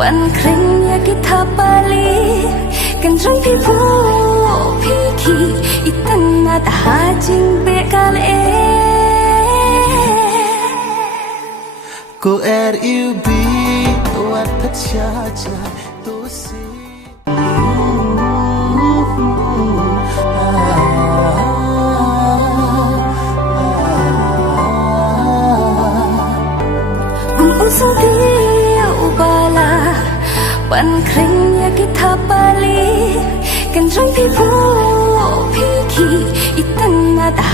วันครั้งอยากกิทาปาลีกันตรงพี่ผู้พี่ขี่อีตันมาตาหาจริงเบกาเลกูRUB วัดพัชชาใจตัวสีสุดที่อุบาลาวันครั้งอยากกิทาปาลีกันตรงพี่ผู้พี่ขี่อีตันมาตา